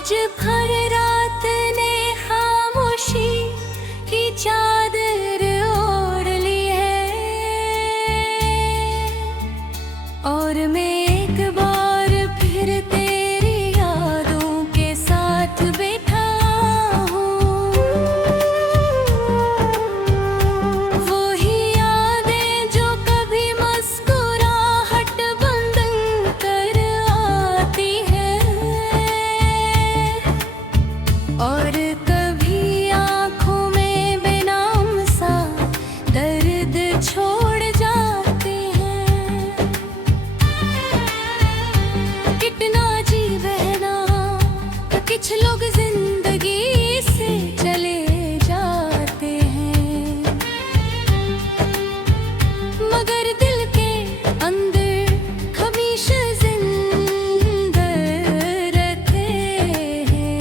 आज भर रात ने खामोशी की चादर ओढ़ ली है और मैं एक बार फिर तेरी यादों के साथ बैठा हूँ। वही यादें जो कभी मुस्कुराहट बंद कर आती है और कभी आँखों में बेनाम सा दर्द छोड़ जाते हैं। कितना जी बहना कुछ लोग जिंदगी से चले जाते हैं, मगर दिल के अंदर हमेशा जिंदा रहते हैं।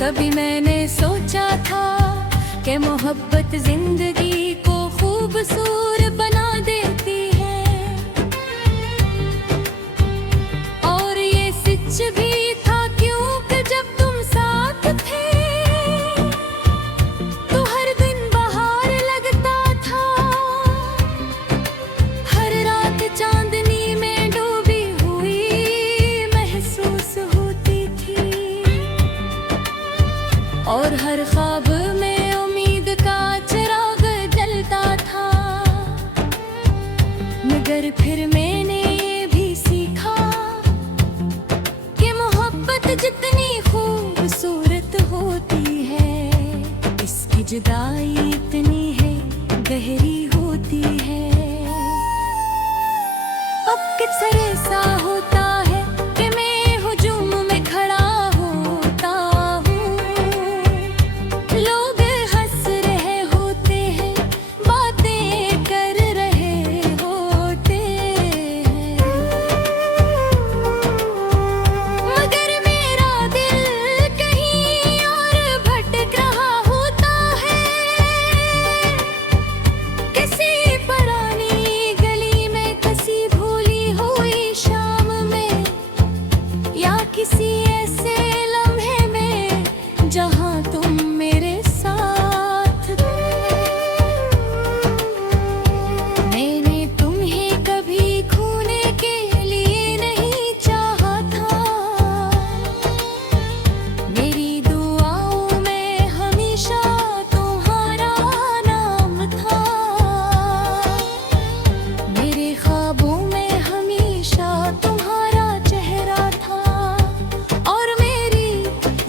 कभी मैंने सोचा था कि मोहब्बत जिंदगी को खूबसूरत बना देती है और ये सच भी था, क्योंकि जब तुम साथ थे तो हर दिन बहार लगता था। हर रात चांदनी में डूबी हुई महसूस होती थी और हर ख्वाब में उम्मीद का चिराग जलता था। मगर फिर मैंने ये भी सीखा कि मोहब्बत जितनी खूबसूरत होती है, इसकी जुदाई इतनी है गहरी होती है। अब किधर ऐसा होता है कि मैं हुजूम में खड़ा होता हूँ, लोग हंस रहे होते हैं, बातें कर रहे होते हैं, मगर मेरा दिल कहीं और भटक रहा होता है। किसी पुरानी गली में, किसी भूली हुई शाम में, या किसी ऐसे लम्हे में जहां तुम मेरे साथ थे। मैंने तुम्हें कभी खोने के लिए नहीं चाहा था, मेरी दुआओं में हमेशा तुम्हारा नाम था, मेरे ख्वाबों में हमेशा तुम्हारा चेहरा था और मेरी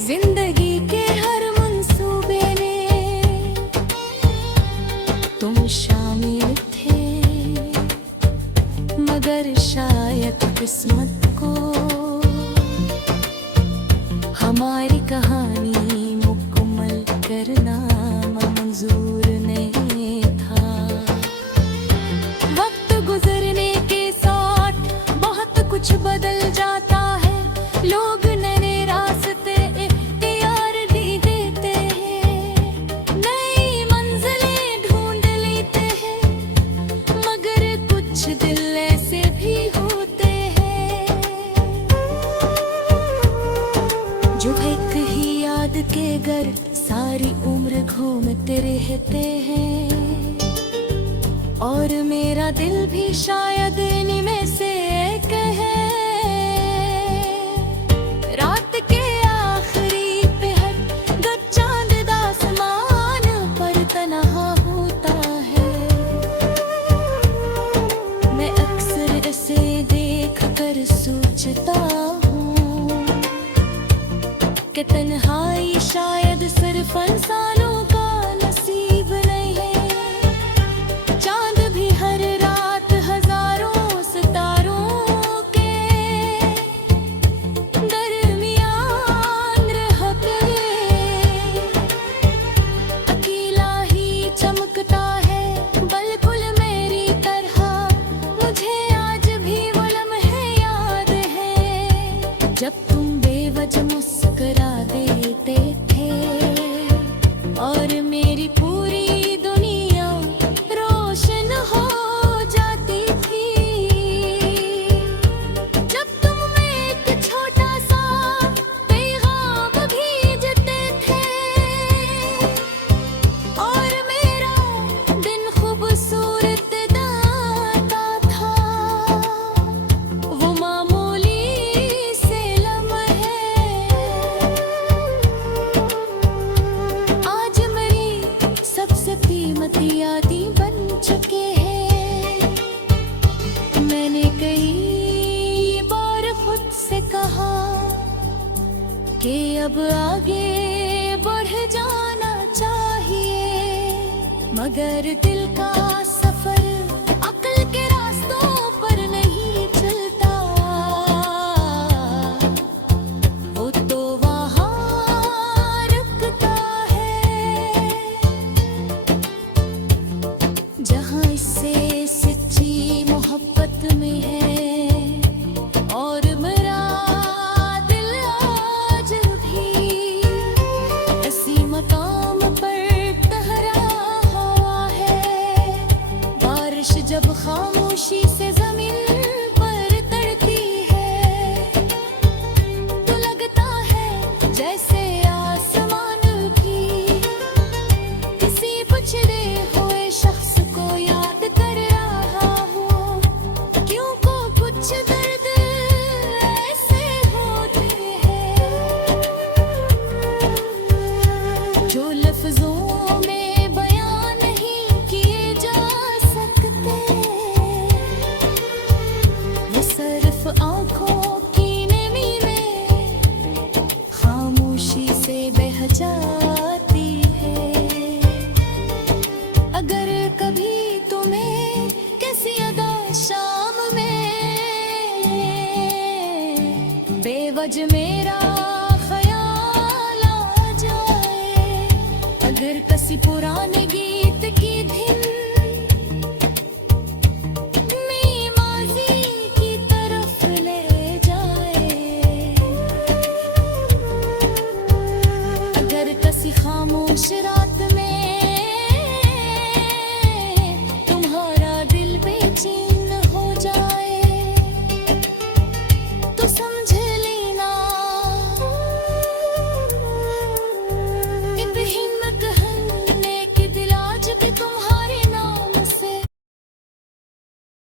जिंदगी के हर मंसूबे में तुम शामिल थे। मगर शायद किस्मत को हमारी कहानी मुकम्मल करना मंजूर नहीं था। वक्त गुजरने के साथ बहुत कुछ बदल जाता है, लोग नए रास्ते इख्तियार भी देते हैं, नई मंजिलें ढूंढ लेते हैं, मगर कुछ दिल ऐसे भी होते हैं जो एक ही याद के घर सारी उम्र घूमते रहते हैं और मेरा दिल भी शायद इन्हीं में से एक है। रात के आखिरी पहर जब चांद आसमान पर तन्हा होता है, मैं अक्सर इसे देख कर सोचता हूँ कि तन्हाई शायद सिर्फ इंसानों का नसीब नहीं है। चांद भी हर रात हजारों सितारों चुके हैं। मैंने कई बार खुद से कहा कि अब आगे बढ़ जाना चाहिए, मगर दिल का सफर अक्ल के रास्तों पर नहीं चलता। वो तो वहाँ रुकता है जहाँ इससे सच्ची मोहब्बत में है। और मेरा दिल आज भी इसी मकाम पर ठहरा हुआ है। बारिश जब खामोशी से जमीन पर तड़ती है तो लगता है जैसे आसमान भी किसी पिछड़े हुए शख्स को याद कर रहा हो। क्यों को कुछ दर्द ऐसे होते हैं जो लफ्जों में बयां नहीं किए जा सकते। वो सिर्फ आंखों की नमी में खामोशी से बह जाती है। अगर कभी तुम्हें किसी अदा शाम में बेवजह मेरा ख्याल आ जाए, अगर किसी पुराने